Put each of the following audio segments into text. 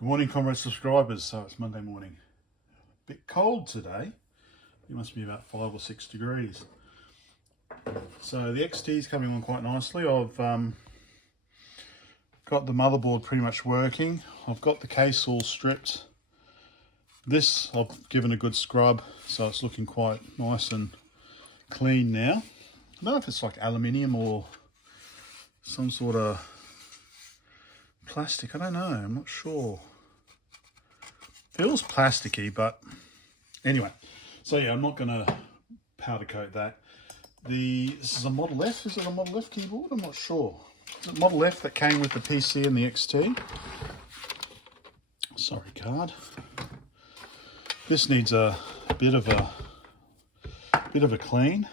Good morning, comrade subscribers. So it's Monday morning. A bit cold today. It must be about 5 or 6 degrees. So the XT is coming on quite nicely. I've got the motherboard pretty much working. I've got the case all stripped. This I've given a good scrub, so it's looking quite nice and clean now. I don't know if it's like aluminium or some sort of plastic. I don't know. I'm not sure. Feels plasticky, but anyway. So yeah, I'm not going to powder coat that. This is a Model F. Is it a Model F keyboard? I'm not sure. Is it Model F that came with the PC and the XT? Sorry, card. This needs a bit of a clean.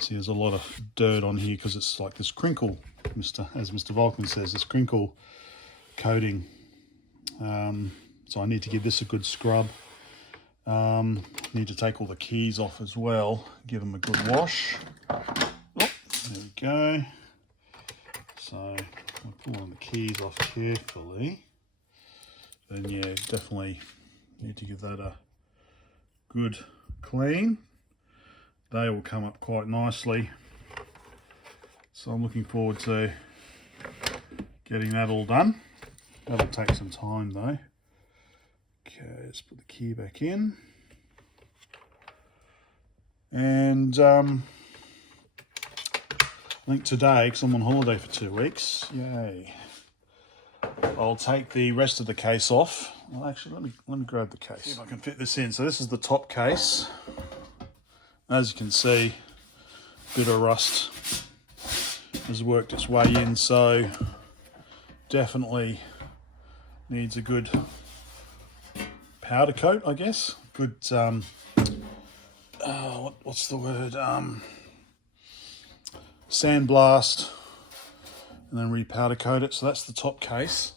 See, there's a lot of dirt on here because it's like this crinkle, as Mr. Vulcan says, this crinkle coating. So I need to give this a good scrub. Need to take all the keys off as well, give them a good wash. Oh, there we go. So I'll pull on the keys off carefully. Then yeah, definitely need to give that a good clean. They will come up quite nicely. So I'm looking forward to getting that all done. That'll take some time though. Okay, let's put the key back in. And I think today, because I'm on holiday for 2 weeks, yay, I'll take the rest of the case off. Well, actually, let me grab the case. See if I can fit this in. So this is the top case. As you can see, a bit of rust has worked its way in, so definitely needs a good powder coat, I guess. Good, what's the word? Sandblast, and then re-powder coat it. So that's the top case.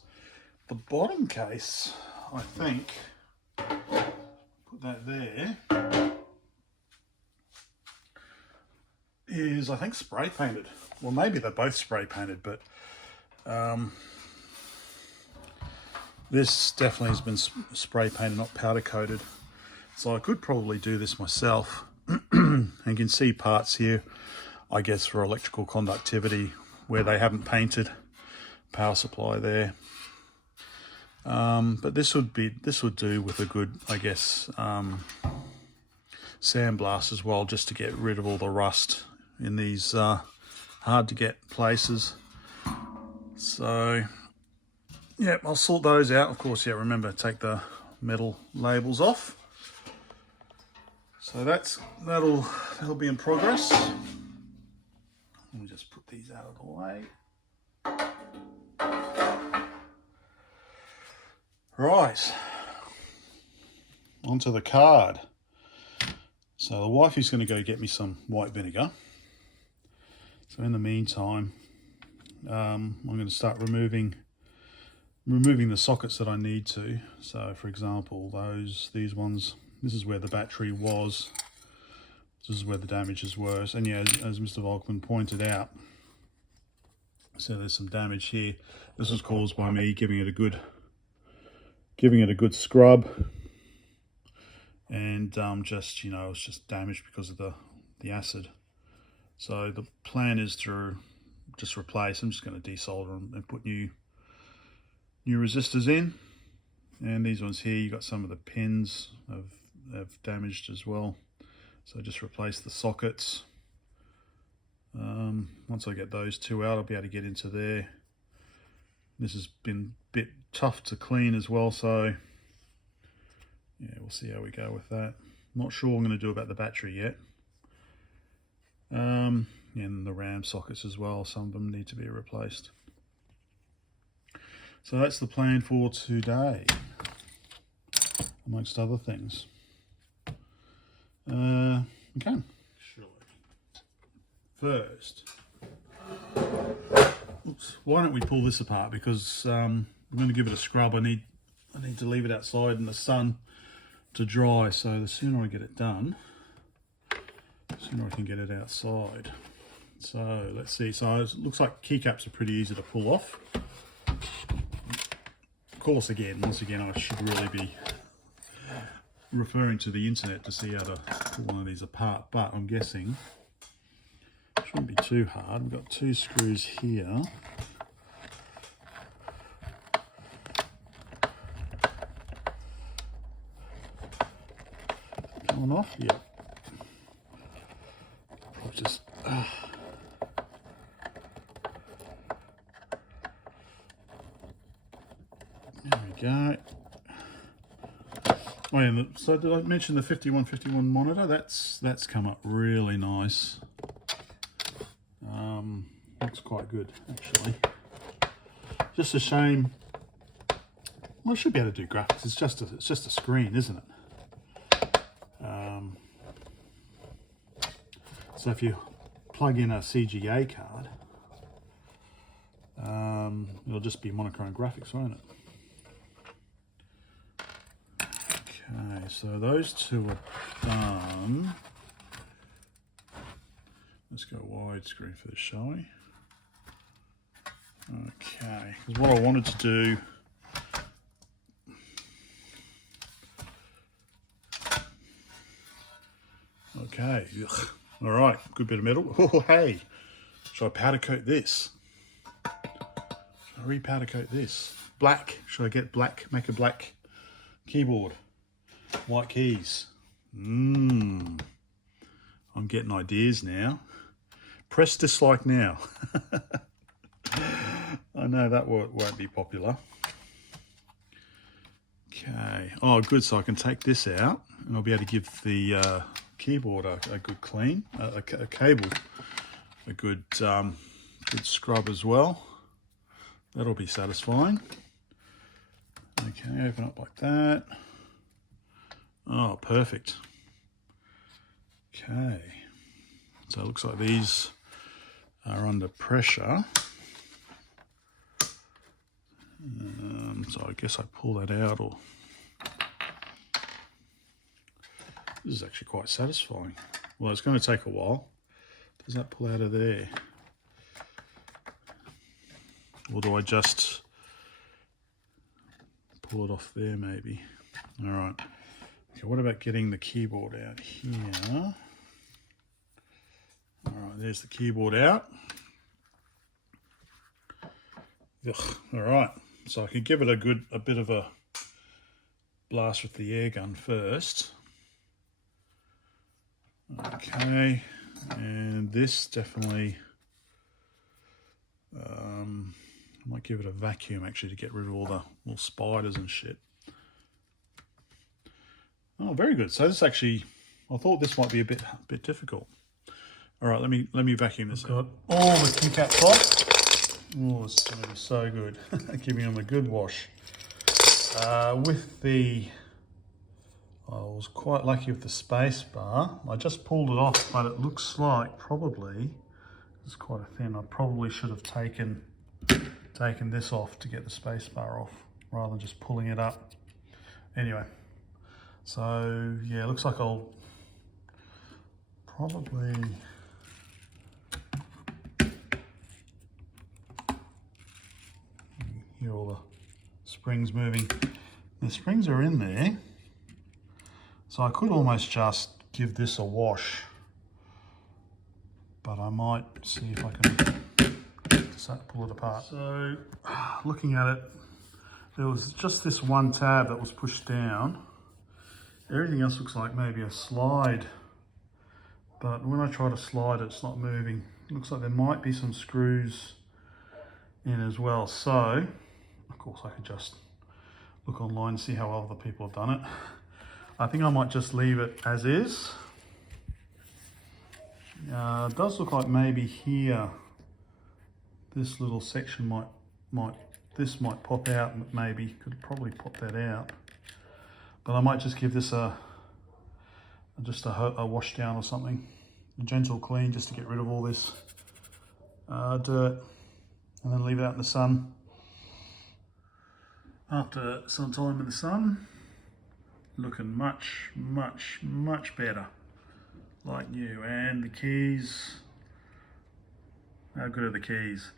The bottom case, I think, put that there, is I think spray painted. Well, maybe they're both spray painted, but this definitely has been spray painted, not powder coated. So I could probably do this myself. And you can see parts here, I guess, for electrical conductivity where they haven't painted. Power supply there. But this would do with a good, I guess, sandblast as well, just to get rid of all the rust in these hard to get places. So yeah, I'll sort those out. Of course, yeah, remember, take the metal labels off. So that'll be in progress. Let me just put these out of the way. Right, onto the card. So the wifey's going to go get me some white vinegar. So in the meantime, I'm going to start removing the sockets that I need to. So for example, these ones, this is where the battery was. This is where the damages were. And yeah, as Mr. Volkman pointed out, so there's some damage here. This was caused by me giving it a good scrub. And just, you know, it's just damaged because of the acid. So the plan is to just replace. I'm just going to desolder them and put new resistors in. And these ones here, you got some of the pins have damaged as well. So just replace the sockets. Once I get those two out, I'll be able to get into there. This has been a bit tough to clean as well, so yeah, we'll see how we go with that. Not sure what I'm going to do about the battery yet. And the RAM sockets as well, some of them need to be replaced. So that's the plan for today, amongst other things. Okay. First, why don't we pull this apart, because I'm going to give it a scrub. I need to leave it outside in the sun to dry, so the sooner I get it done, the sooner I can get it outside. So let's see. So it looks like keycaps are pretty easy to pull off. course, once again, I should really be referring to the internet to see how to pull one of these apart, but I'm guessing it shouldn't be too hard. We've got 2 screws here. Coming off? Yep. I'll just... There we go. Oh yeah, so did I mention the 5151 monitor? That's come up really nice. Looks quite good actually. Just a shame. Well, I should be able to do graphics. It's just a screen, isn't it? So if you plug in a CGA card, it'll just be monochrome graphics, won't it? Okay, so those 2 are done. Let's go widescreen for this, shall we? Okay, because what I wanted to do, okay, ugh. All right, good bit of metal. Oh, hey, should I powder coat this? Should I re-powder coat this? Black, should I get black, make a black keyboard? White keys. I'm getting ideas now. Press dislike now. I know that won't be popular. Okay. Oh, good. So I can take this out and I'll be able to give the keyboard a good clean, a cable, a good scrub as well. That'll be satisfying. Okay, open up like that. Oh, perfect. Okay. So it looks like these are under pressure. So I guess I pull that out, or this is actually quite satisfying. Well, it's going to take a while. Does that pull out of there? Or do I just pull it off there maybe? All right. Okay, what about getting the keyboard out here? All right, there's the keyboard out. Ugh, all right, so I can give it a bit of a blast with the air gun first. Okay, and this definitely, I might give it a vacuum actually to get rid of all the little spiders and shit. Oh, very good. So this actually, I thought this might be a bit difficult. All right, let me vacuum this out. All the keycaps off. Oh, it's going to be so good. Giving them a good wash. With the, I was quite lucky with the space bar. I just pulled it off, but it looks like probably, it's quite a thin, I probably should have taken this off to get the space bar off, rather than just pulling it up. Anyway, so yeah, it looks like I'll probably, hear all the springs moving. The springs are in there, so I could almost just give this a wash, but I might see if I can pull it apart. So looking at it, there was just this one tab that was pushed down. Everything else looks like maybe a slide, but when I try to slide it, it's not moving. It looks like there might be some screws in as well. So of course I could just look online and see how other people have done it. I think I might just leave it as is. It does look like maybe here, this little section might pop out, maybe, could probably pop that out. But I might just give this a wash down or something, a gentle clean, just to get rid of all this dirt, and then leave it out in the sun. After some time in the sun, looking much better, like new. And the keys, how good are the keys?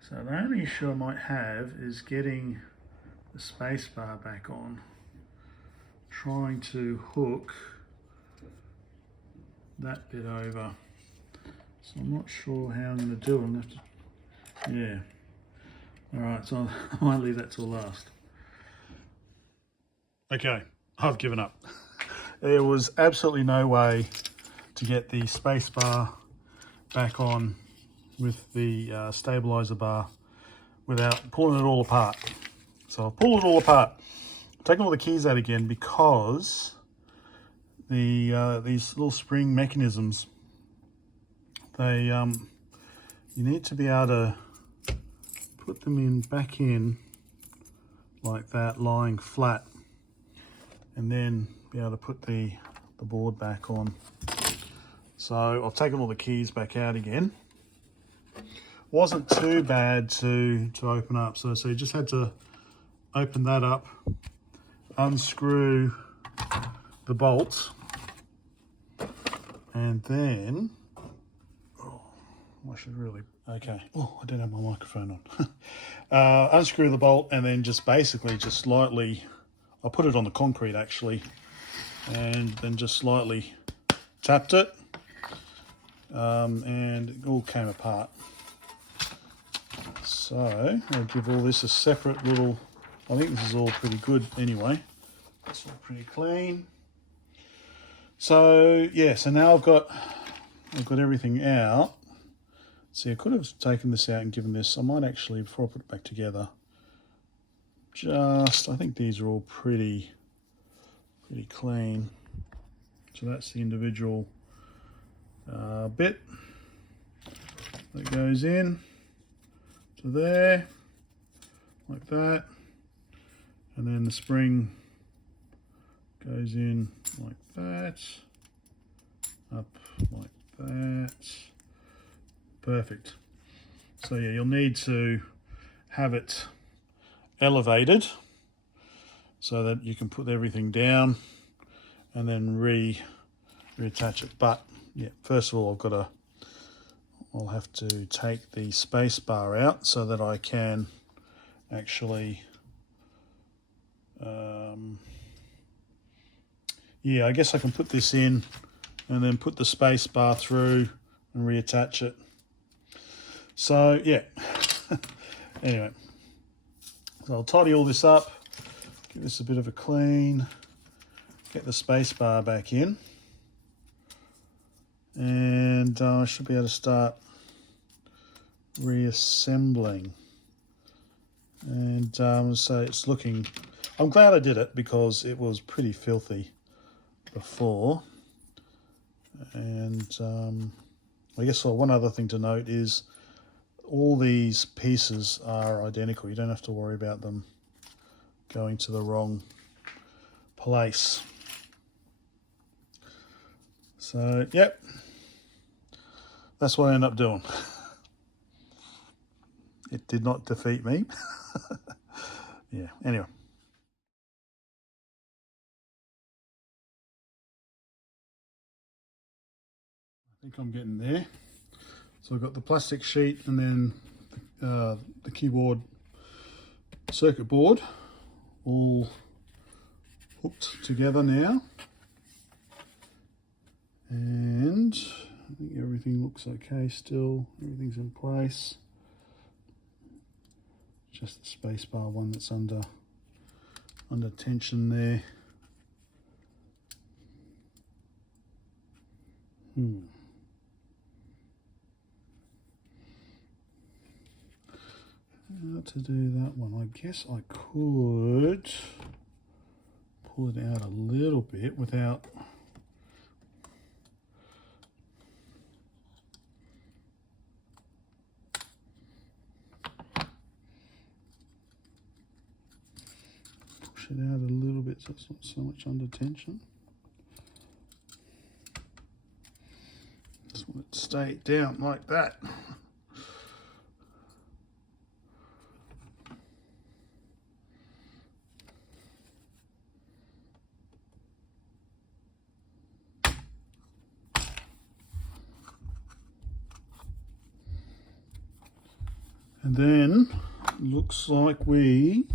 So the only issue I might have is getting the space bar back on, trying to hook that bit over. So I'm not sure how I'm going to do it. I'm going to have to, yeah. Alright, so I might leave that till last. Okay, I've given up. There was absolutely no way to get the space bar back on with the stabilizer bar without pulling it all apart. So I'll pull it all apart. I'm taking all the keys out again because these little spring mechanisms, they you need to be able to put them in back in like that, lying flat, and then be able to put the board back on. So I've taken all the keys back out again. Wasn't too bad to open up. So you just had to open that up, unscrew the bolt, and then, oh, I should really, okay. Oh, I don't have my microphone on. Unscrew the bolt and then just basically just slightly, I put it on the concrete actually, and then just slightly tapped it, and it all came apart. So I'll give all this a separate little, I think this is all pretty good anyway. It's all pretty clean. So yeah, so now I've got everything out. See, I could have taken this out and given this, I might actually, before I put it back together, I think these are all pretty clean. So that's the individual bit that goes in to there, like that, and then the spring goes in like that, up like that. Perfect. So yeah, you'll need to have it elevated so that you can put everything down and then reattach it. But yeah, first of all, I'll have to take the space bar out so that I can actually, yeah, I guess I can put this in and then put the space bar through and reattach it. So yeah, anyway, so I'll tidy all this up, give this a bit of a clean, get the space bar back in, and I should be able to start reassembling. And so it's looking, I'm glad I did it because it was pretty filthy before. And I guess one other thing to note is all these pieces are identical. You don't have to worry about them going to the wrong place. So, yep, that's what I ended up doing. It did not defeat me. Yeah, anyway. I think I'm getting there. So I've got the plastic sheet and then the keyboard circuit board all hooked together now. And I think everything looks okay still. Everything's in place. Just the space bar one that's under tension there. How to do that one? I guess I could pull it out a little bit without push it out a little bit so it's not so much under tension. Just want it to stay down like that. And then looks like we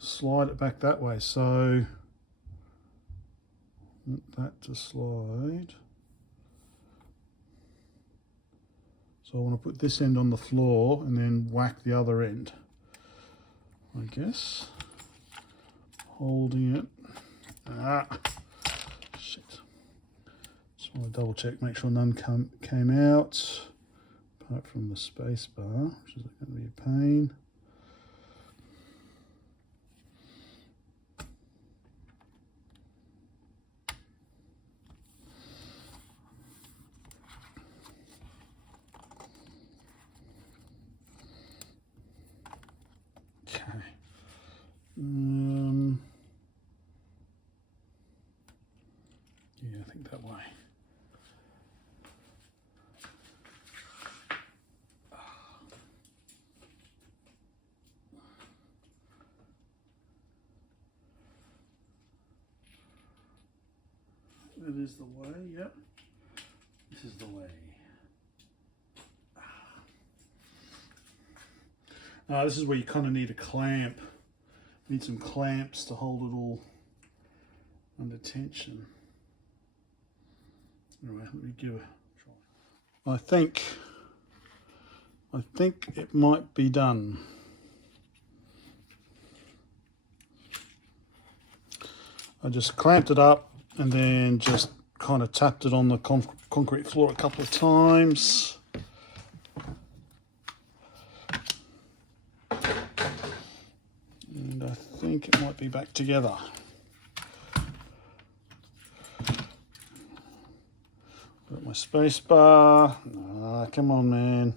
slide it back that way. So want that to slide. So I want to put this end on the floor and then whack the other end, I guess. Holding it. Shit. Just want to double check, make sure none came out, apart from the space bar, which is going to be a pain. Okay. Yeah, I think that way. That is the way, yep. This is the way. This is where you kind of need a clamp. Need some clamps to hold it all under tension. Anyway, let me give it a try. I think it might be done. I just clamped it up and then just kind of tapped it on the concrete floor a couple of times. And I think it might be back together. Got my space bar. Come on, man.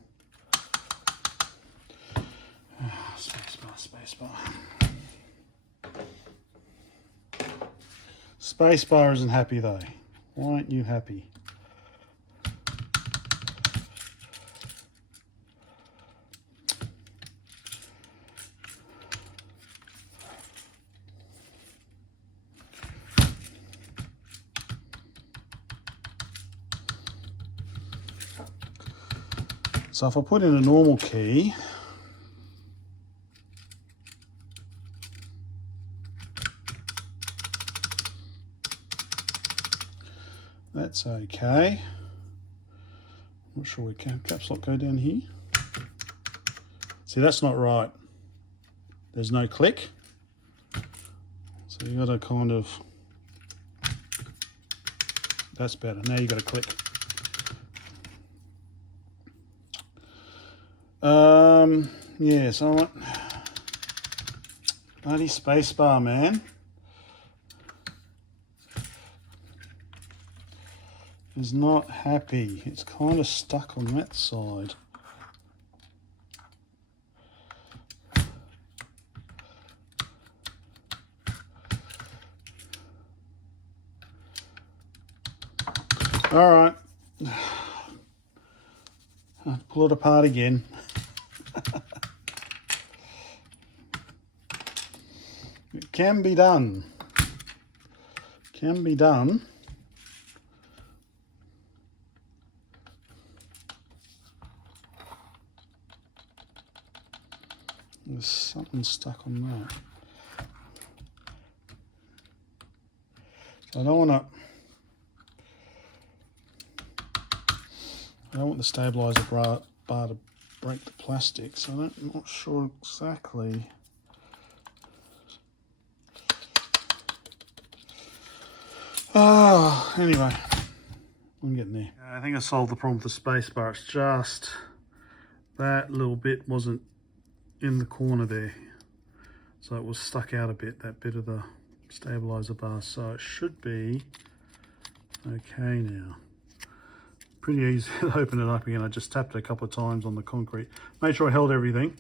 Space bar. Space bar isn't happy though. Why aren't you happy? So if I put in a normal key, that's okay. I'm not sure we can. Caps lock go down here. See, that's not right. There's no click. So you got to kind of, that's better. Now you got to click. Yeah, so I want bloody space bar, man. Is not happy. It's kind of stuck on that side. All right. I'll pull it apart again. It can be done. Can be done. There's something stuck on that. So I don't want the stabilizer bar to break the plastic, so I'm not sure exactly. Anyway, I'm getting there. I think I solved the problem with the space bar. It's just that little bit wasn't in the corner there, so it was stuck out a bit, that bit of the stabilizer bar. So it should be okay now. Pretty easy to open it up again. I just tapped it a couple of times on the concrete, made sure I held everything,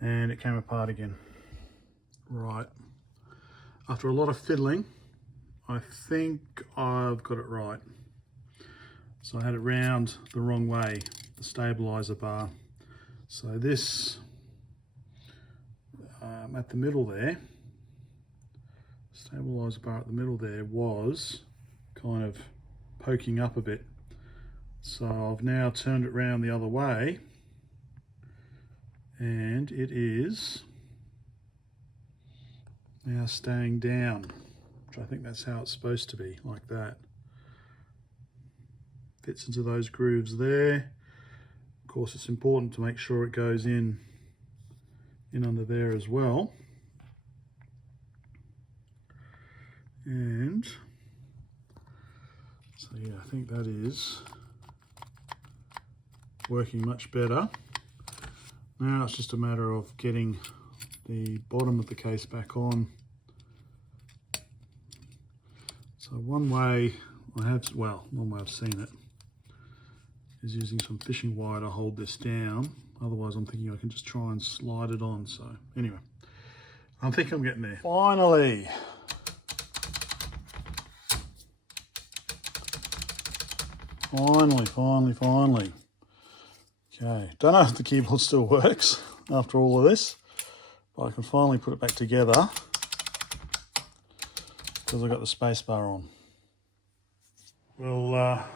and it came apart again. Right, after a lot of fiddling, I think I've got it right. So I had it round the wrong way, the stabilizer bar. So this at the middle there, stabilizer bar at the middle there was kind of poking up a bit. So I've now turned it round the other way, and it is now staying down, which I think that's how it's supposed to be, like that. Fits into those grooves there. Of course, it's important to make sure it goes in under there as well. And so yeah, I think that is working much better. Now it's just a matter of getting the bottom of the case back on. So one way I've seen it is using some fishing wire to hold this down. Otherwise I'm thinking I can just try and slide it on. So anyway, I think I'm getting there. Finally. Finally. Okay, don't know if the keyboard still works after all of this, but I can finally put it back together because I got the space bar on. Well,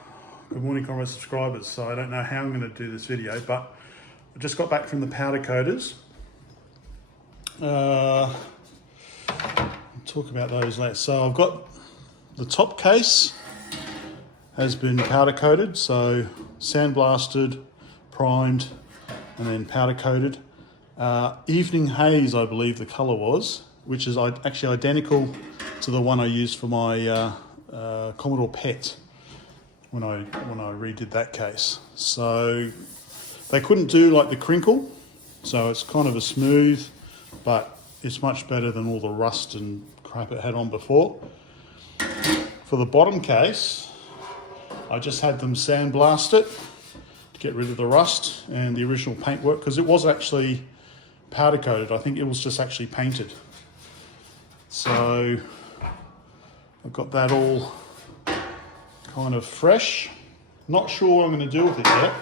good morning, comrade subscribers. So I don't know how I'm going to do this video, but I just got back from the powder coaters. I'll talk about those later. So I've got the top case has been powder coated, so sandblasted, primed, and then powder coated. Evening Haze, I believe the colour was, which is actually identical to the one I used for my Commodore PET when I redid that case. So they couldn't do like the crinkle, so it's kind of a smooth, but it's much better than all the rust and crap it had on before. For the bottom case, I just had them sandblast it to get rid of the rust and the original paintwork, because it was actually powder coated. I think it was just actually painted. So I've got that all kind of fresh. Not sure what I'm going to do with it yet.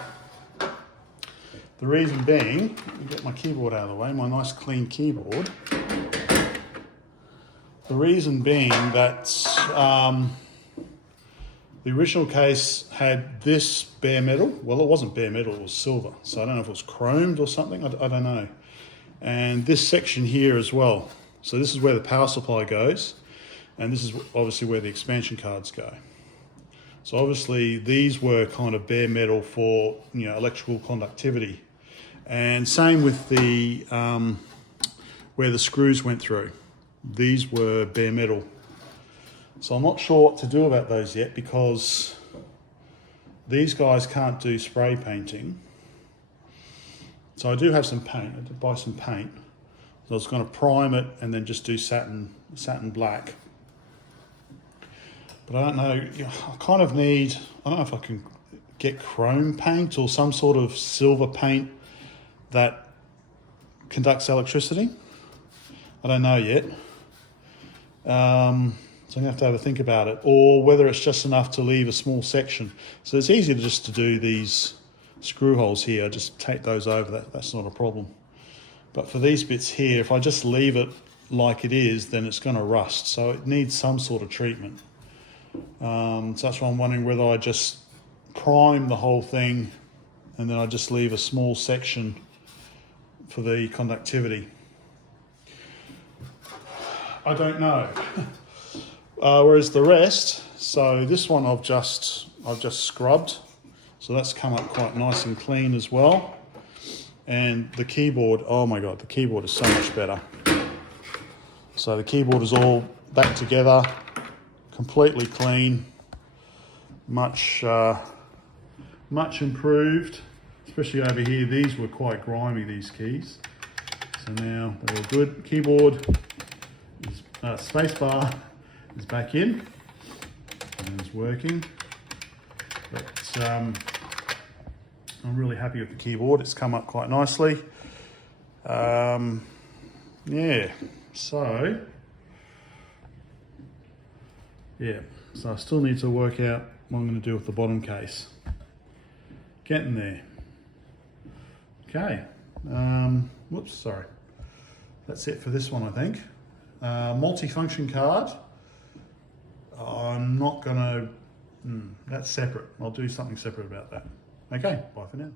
The reason being, let me get my keyboard out of the way, my nice clean keyboard. The reason being that the original case had this bare metal. Well, it wasn't bare metal, it was silver. So I don't know if it was chromed or something, I don't know. And this section here as well. So this is where the power supply goes. And this is obviously where the expansion cards go. So obviously these were kind of bare metal for, you know, electrical conductivity. And same with the, where the screws went through. These were bare metal. So I'm not sure what to do about those yet, because these guys can't do spray painting. So I do have some paint. I did buy some paint. So I was going to prime it and then just do satin black. But I don't know, I kind of need, I don't know if I can get chrome paint or some sort of silver paint that conducts electricity. I don't know yet. So I'm going to have a think about it, or whether it's just enough to leave a small section. So it's easy just to do these screw holes here, just tape those over, that's not a problem. But for these bits here, if I just leave it like it is, then it's going to rust. So it needs some sort of treatment. So that's why I'm wondering whether I just prime the whole thing and then I just leave a small section for the conductivity. I don't know. Whereas the rest, so this one I've just scrubbed, so that's come up quite nice and clean as well. And the keyboard, oh my god, the keyboard is so much better. So the keyboard is all back together, completely clean, much improved, especially over here. These were quite grimy, these keys. So now they're all good. Keyboard is spacebar is back in and is working. But I'm really happy with the keyboard. It's come up quite nicely. Yeah, so I still need to work out what I'm going to do with the bottom case. Getting there. Okay. Whoops, sorry. That's it for this one, I think. Multi-function card. I'm not going to... that's separate. I'll do something separate about that. Okay, bye for now.